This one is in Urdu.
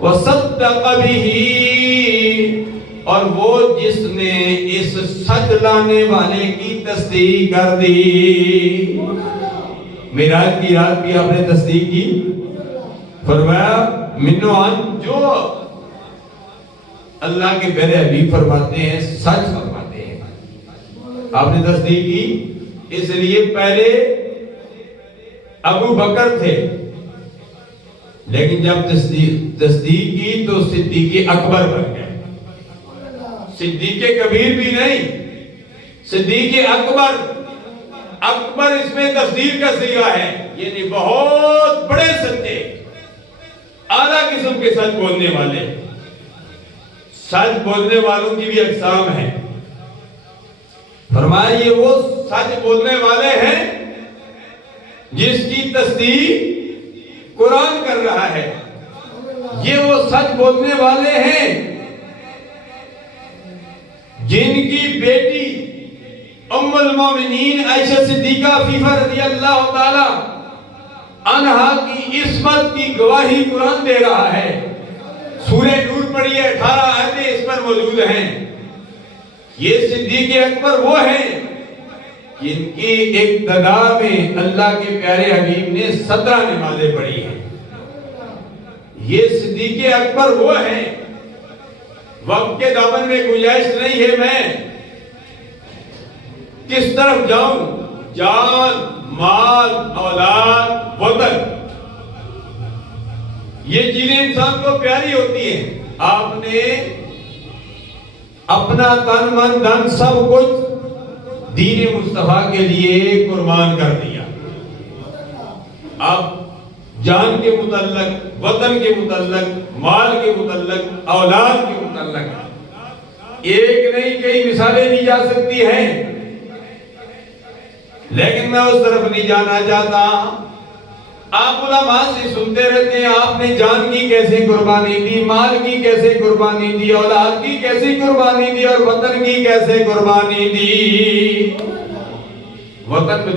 وصدق به، اور وہ جس نے اس سچ لانے والے کی تصدیق کر دی۔ معراج کی رات بھی آپ نے تصدیق کی، فرمایا منو عن، جو اللہ کے پیارے حبیب فرماتے ہیں سچ فرماتے ہیں، آپ نے تصدیق کی۔ اس لیے پہلے ابو بکر تھے، لیکن جب تصدیق کی تو صدیق اکبر بن گئے، صدیق کبیر بھی نہیں، صدیق اکبر۔ اکبر اس میں تفضیل کا صیغہ ہے، یعنی بہت بڑے سچے، اعلیٰ قسم کے سچ بولنے والے۔ سچ بولنے والوں کی بھی اقسام ہے، فرمایا یہ وہ سچ بولنے والے ہیں جس کی تصدیق قرآن کر رہا ہے، یہ وہ سچ بولنے والے ہیں جن کی بیٹی ام المومنین عائشہ صدیقہ عفیفہ رضی اللہ تعالی عنہا کی عصمت کی گواہی قرآن دے رہا ہے۔ سورہ نور پڑھیے، 18 آیتیں اس پر موجود ہیں۔ یہ صدیق اکبر وہ ہیں جن کی ابتدا میں اللہ کے پیارے حبیب نے 17 نمازیں پڑھی ہیں۔ یہ صدیق اکبر وہ ہیں، وقت کے دامن میں گنجائش نہیں ہے میں کس طرف جاؤں، جان، مال، اولاد، وطن، یہ چیزیں انسان کو پیاری ہوتی ہیں۔ آپ نے اپنا تن من دھن سب کچھ دین مصطفیٰ کے لیے قربان کر دیا۔ اب جان کے متعلق، وطن کے متعلق، مال کے متعلق، اولاد کے متعلق ایک نہیں کئی مثالیں دی جا سکتی ہیں، لیکن میں اس طرف نہیں جانا چاہتا۔ آپ علماء سے سنتے رہتے ہیں آپ نے جان کی کیسے قربانی دی، مال کی کیسے قربانی دی، اولاد کی کیسے قربانی دی، اور وطن کی کیسے قربانی دی۔ وطن